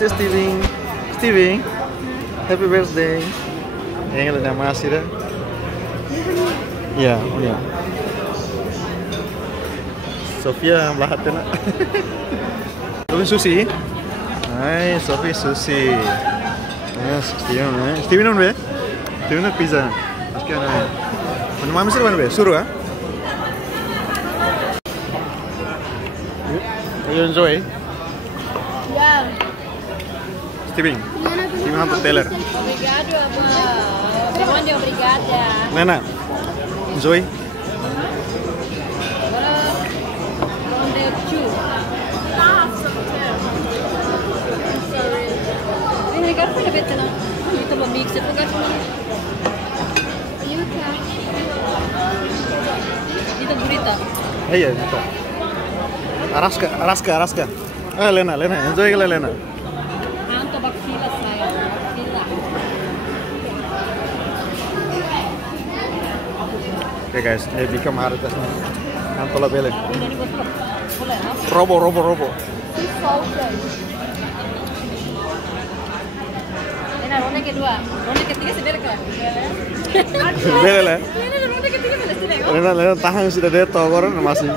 birthday, Stevie. Stevie, happy birthday. Yang ada nama Asira. Ya, ya. Sofia melahat nak. Sophie sushi. Hai, Sophie sushi. Yes, Steven. Steven on be? Steven on pizza. Aske na. Mana mami sir ban be? Suru ah. You enjoy? Yeah. Steven. Steven hantu teller. Obrigado, amor. Obrigada. Nena. Enjoy. Itu burrito. Iya, itu. Araska. Lena, enjoy kali Lena. Anto bak fila saya. Fila. Okay guys, become haritas na. Anto la bele. Ini botol. Boleh, ha? Robo. Ronde kedua, ronde ketiga sudah dekat. Bele lah. Ini ronde ketiga sudah. Lena tahan sudah dia tahu orang masih.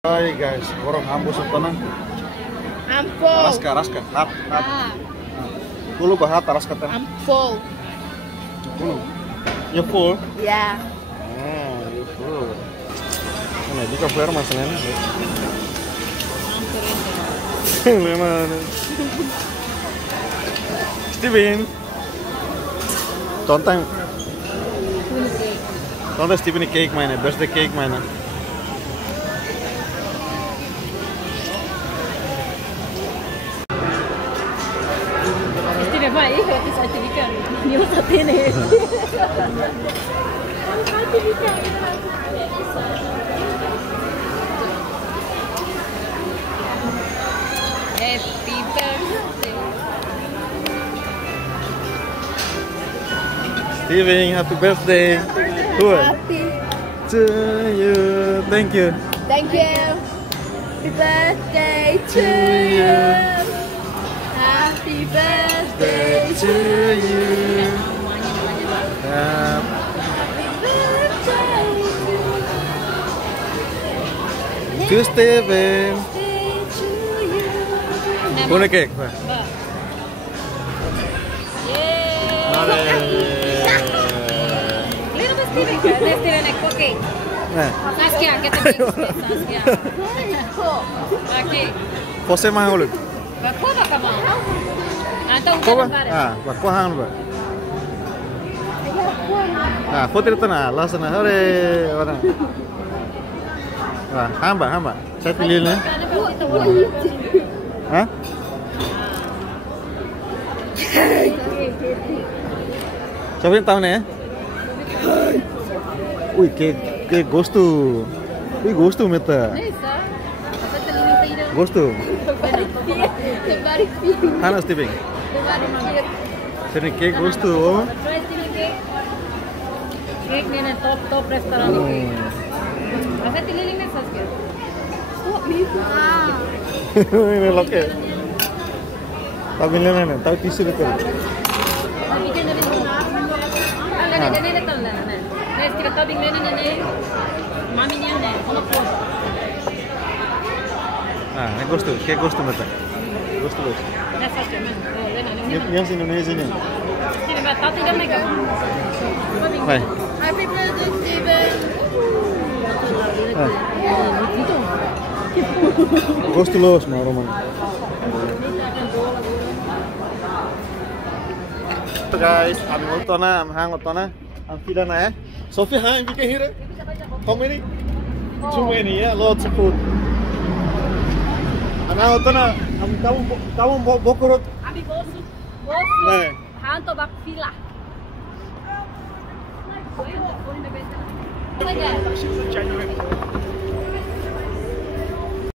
Hai guys, orang hambus tanah. Ampo. Raska, hat. Dulu bahat raska tan. Ampo. Dulu. You full? Ya. You full. Nah, di kafe mas Lena. Lena. Steven. Tonton Steven cake mana? Birthday cake mana? Steven vai, eu fiz certificado. Eu só tenho ele. Happy birthday. Steven, happy birthday. Happy To you. Thank you. Thank you. Happy birthday to you. Happy birthday To you. To Steven. Punya cake. Steven é coquei. Saskia, que também Saskia. Aqui. Você mais olho. Kau tak kamu? Atau Coba. Kau hang ba. Foto itu na, langsung na. Hore, orang. Hamba. Saya pilih ni. Hah? Siapa yang tahu ni? Ui, que gosto. Ui, gosto meta. Gosto. Hana Steven. Sini que gosto. Cake ni top restoran ni. Asa tililing ni Saskia. Ini loke. Tapi ni, tahu tisu itu. Ini letak lah. Ni kita tahu bing ni. Mami ni ni. Kamu pun. Ini gosto. Que gosto meta. Gosto. Nessa semana. Yang sini. Steven batal tidak mereka. Hai. Happy birthday Steven. Gosto los, Roman. So guys, I'm hang utana. I'm feeling na. Sophie, hang we can hear it. How many? Too many, yeah. Lots of food. Ana utana, kamu bokurot. Abi bolso. Nah. Hanto bak fila. January.